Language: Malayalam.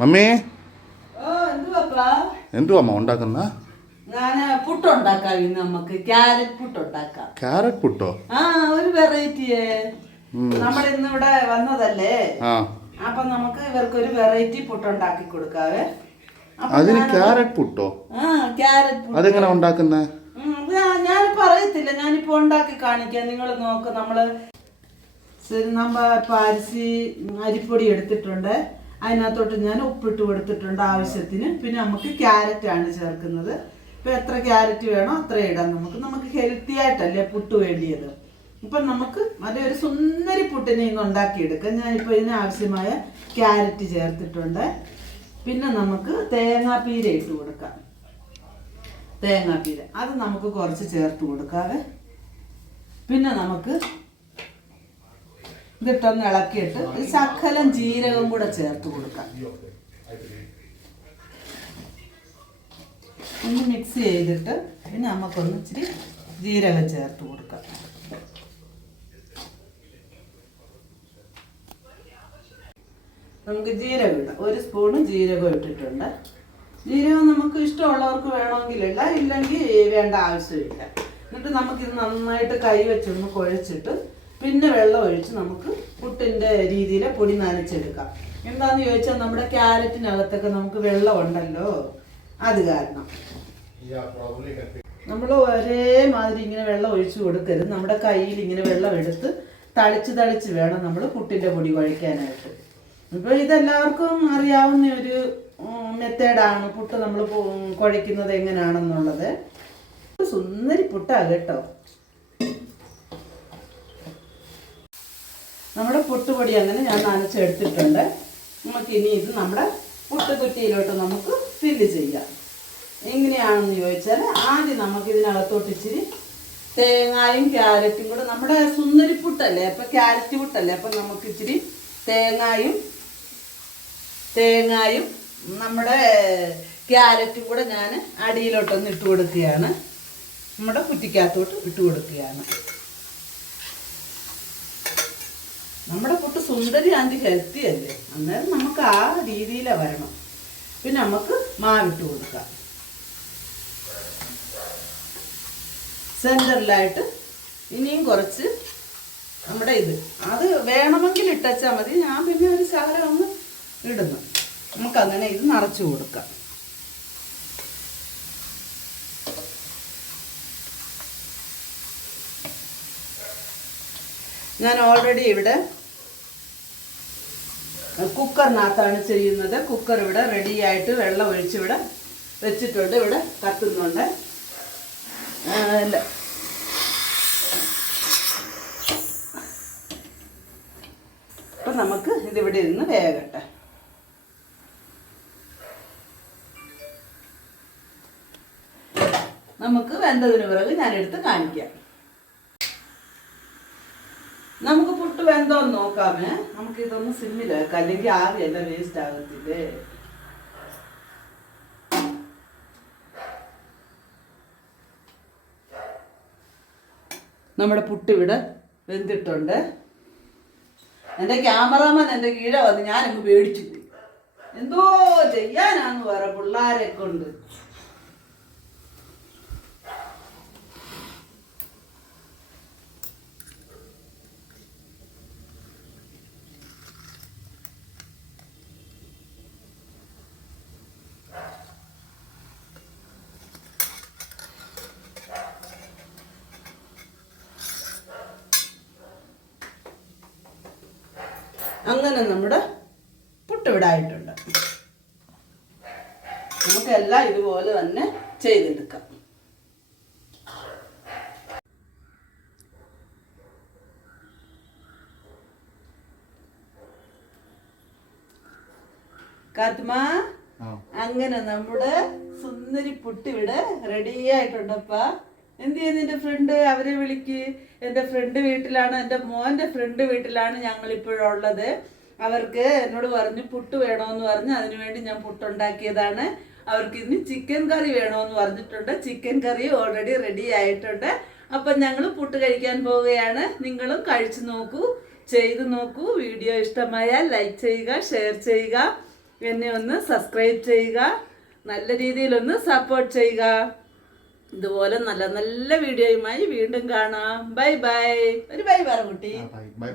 മമ്മി? ഓ എന്തുവാപ്പാ? എന്തുവാ അമ്മ ഉണ്ടാക്കുന്ന? ക്യാരറ്റ് പുട്ടോ? ഒരു വെറൈറ്റിയേ. നമ്മൾ ഇന്ന് ഇവിടെ വന്നതല്ലേ? അപ്പൊ നമുക്ക് ഇവർക്ക് ഒരു വെറൈറ്റി പുട്ടുണ്ടാക്കി കൊടുക്കാവേ. അതിന് ക്യാരറ്റ് പുട്ടോ? ക്യാരറ്റ് അതെങ്ങനെ ഉണ്ടാക്കുന്നേ? ഞാൻ ഞാനിപ്പോ അറിയത്തില്ല ഞാനിപ്പോ ഉണ്ടാക്കി കാണിക്കാം. നിങ്ങൾ നോക്ക്. നമ്മൾ നമ്മ ഇപ്പൊ അരിസി അരിപ്പൊടി എടുത്തിട്ടുണ്ട്. അതിനകത്തോട്ട് ഞാൻ ഉപ്പിട്ട് കൊടുത്തിട്ടുണ്ട് ആവശ്യത്തിന്. പിന്നെ നമുക്ക് ക്യാരറ്റ് ആണ് ചേർക്കുന്നത്. ഇപ്പൊ എത്ര ക്യാരറ്റ് വേണോ അത്ര ഇടാം നമുക്ക്. നമുക്ക് ഹെൽത്തി ആയിട്ടല്ലേ പുട്ട് വേണ്ടിയത്. ഇപ്പം നമുക്ക് നല്ലൊരു സുന്ദരി പുട്ടിനെ ഇന്ന് ഉണ്ടാക്കിയെടുക്കാം. ഞാനിപ്പോൾ ഇതിന് ആവശ്യമായ ക്യാരറ്റ് ചേർത്തിട്ടുണ്ട്. പിന്നെ നമുക്ക് തേങ്ങാപ്പീര ഇട്ട് കൊടുക്കാം. തേങ്ങാപ്പീര. അത് നമുക്ക് കുറച്ച് ചേർത്ത് കൊടുക്കാതെ പിന്നെ നമുക്ക് ഇതിട്ടൊന്ന് ഇളക്കിയിട്ട് ഈ ശക്കലം ജീരകം കൂടെ ചേർത്ത് കൊടുക്കാം. ഒന്ന് മിക്സ് ചെയ്തിട്ട് പിന്നെ നമുക്കൊന്ന് ഇച്ചിരി ജീരകം ചേർത്ത് കൊടുക്കാം. നമുക്ക് ജീരകം ഇടാം. ഒരു സ്പൂണ് ജീരകം ഇട്ടിട്ടുണ്ട്. ജീരകം നമുക്ക് ഇഷ്ടമുള്ളവർക്ക് വേണമെങ്കിൽ വേണമെങ്കിലില്ല ഇല്ലെങ്കിൽ വേണ്ട ആവശ്യമില്ല. എന്നിട്ട് നമുക്കിത് നന്നായിട്ട് കൈ വെച്ചൊന്ന് കുഴച്ചിട്ട് പിന്നെ വെള്ളം ഒഴിച്ച് നമുക്ക് പുട്ടിന്റെ രീതിയിൽ പൊടി നനച്ചെടുക്കാം. എന്താണെന്ന് ചോദിച്ചാൽ നമ്മുടെ ക്യാരറ്റിനകത്തൊക്കെ നമുക്ക് വെള്ളം ഉണ്ടല്ലോ. അത് കാരണം. നമ്മൾ ഒരേമാതിരി ഇങ്ങനെ വെള്ളം ഒഴിച്ചു കൊടുക്കരുത്. നമ്മുടെ കയ്യിൽ ഇങ്ങനെ വെള്ളം എടുത്ത് തളിച്ച് തളിച്ച് വേണം നമ്മൾ പുട്ടിന്റെ പൊടി കുഴയ്ക്കാനായിട്ട്. ഇപ്പോൾ ഇതെല്ലാവർക്കും അറിയാവുന്ന ഒരു മെത്തേഡാണ് പുട്ട് നമ്മൾ കുഴയ്ക്കുന്നത് എങ്ങനെയാണെന്നുള്ളത് സുന്ദരി പുട്ടാ കേട്ടോ. നമ്മുടെ പുട്ടുപൊടി അങ്ങനെ ഞാൻ നനച്ചെടുത്തിട്ടുണ്ട്. നമുക്ക് ഇനി ഇത് നമ്മുടെ പുട്ടുകുറ്റിയിലോട്ട് നമുക്ക് ഫില്ല് ചെയ്യാം. എങ്ങനെയാണെന്ന് ചോദിച്ചാൽ ആദ്യം നമുക്ക് ഇതിനകത്തോട്ട് ഇച്ചിരി തേങ്ങായും ക്യാരറ്റും കൂടെ നമ്മുടെ സുന്ദരി പുട്ടല്ലേ? അപ്പം ക്യാരറ്റ് പുട്ടല്ലേ? അപ്പം നമുക്ക് ഇച്ചിരി തേങ്ങായും തേങ്ങായും നമ്മുടെ ക്യാരറ്റും കൂടെ ഞാൻ അടിയിലോട്ടൊന്ന് ഇട്ട് കൊടുക്കുകയാണ്. നമ്മുടെ കുറ്റിക്കകത്തോട്ട് ഇട്ട് കൊടുക്കുകയാണ്. നമ്മുടെ പുട്ട് സുന്ദരി ആൻഡ് ഹെൽത്തി അല്ലേ? അന്നേരം നമുക്ക് ആ രീതിയിലെ വരണം. പിന്നെ നമുക്ക് മാവിട്ട് കൊടുക്കാം. സെന്ററിലായിട്ട് ഇനിയും കുറച്ച് നമ്മുടെ ഇത്. അത് വേണമെങ്കിൽ ഇട്ടച്ചാൽ മതി. ഞാൻ പിന്നെ ഒരു ശകലം ഒന്ന് ഇടുന്നു. നമുക്കങ്ങനെ ഇത് നിറച്ച് കൊടുക്കാം. ഞാൻ ഓൾറെഡി ഇവിടെ കുക്കറിനകത്താണ് ചെയ്യുന്നത്. കുക്കർ ഇവിടെ റെഡി ആയിട്ട് വെള്ളം ഒഴിച്ച് ഇവിടെ വെച്ചിട്ടുണ്ട്. ഇവിടെ കത്തുന്നുണ്ട്. അപ്പൊ നമുക്ക് ഇതിവിടെ ഇരുന്ന് വേകട്ടെ. നമുക്ക് വെന്തതിന് പിറകെ ഞാനെടുത്ത് കാണിക്കാം. നമുക്ക് പുട്ട് വെന്തോന്ന് നോക്കാമേ. നമുക്ക് ഇതൊന്നും സിമ്മിലാക്കാം അല്ലെങ്കിൽ ആവിയല്ല വേസ്റ്റ് ആകത്തില്ലേ? നമ്മുടെ പുട്ട് ഇവിടെ വെന്തിട്ടുണ്ട്. എന്റെ ക്യാമറമാൻ എന്റെ കീഴ വന്ന് ഞാനങ്ങ് പേടിച്ചു എന്തോ ചെയ്യാനാന്ന് പറ പിള്ളാരെ കൊണ്ട് അങ്ങനെ നമ്മുടെ പുട്ടിവിടായിട്ടുണ്ട്. നമുക്കെല്ലാം ഇതുപോലെ തന്നെ ചെയ്തെടുക്കാം. കാത്തുമാ അങ്ങനെ നമ്മുടെ സുന്ദരി പുട്ടിവിടെ റെഡി ആയിട്ടുണ്ടപ്പാ. എന്ത് ചെയ്യുന്നു എന്റെ ഫ്രണ്ട് അവരെ വിളിക്ക്. എന്റെ ഫ്രണ്ട് വീട്ടിലാണ്. എന്റെ മോന്റെ ഫ്രണ്ട് വീട്ടിലാണ് ഞങ്ങൾ ഇപ്പോഴുള്ളത് അവർക്ക് എന്നോട് പറഞ്ഞു പുട്ട് വേണമെന്ന് പറഞ്ഞ് അതിനുവേണ്ടി ഞാൻ പുട്ടുണ്ടാക്കിയതാണ്. അവർക്ക് ഇന്ന് ചിക്കൻ കറി വേണമെന്ന് പറഞ്ഞിട്ടുണ്ട്. ചിക്കൻ കറി ഓൾറെഡി റെഡി ആയിട്ടുണ്ട്. അപ്പം ഞങ്ങൾ പുട്ട് കഴിക്കാൻ പോവുകയാണ്. നിങ്ങളും കഴിച്ചു നോക്കൂ ചെയ്തു നോക്കൂ. വീഡിയോ ഇഷ്ടമായാൽ ലൈക്ക് ചെയ്യുക ഷെയർ ചെയ്യുക. എന്നെ ഒന്ന് സബ്സ്ക്രൈബ് ചെയ്യുക. നല്ല രീതിയിലൊന്ന് സപ്പോർട്ട് ചെയ്യുക. ഇതുപോലെ നല്ല നല്ല വീഡിയോയുമായി വീണ്ടും കാണാം. Bye bye. ഒരു ബൈ പറ കുട്ടി. ബൈ.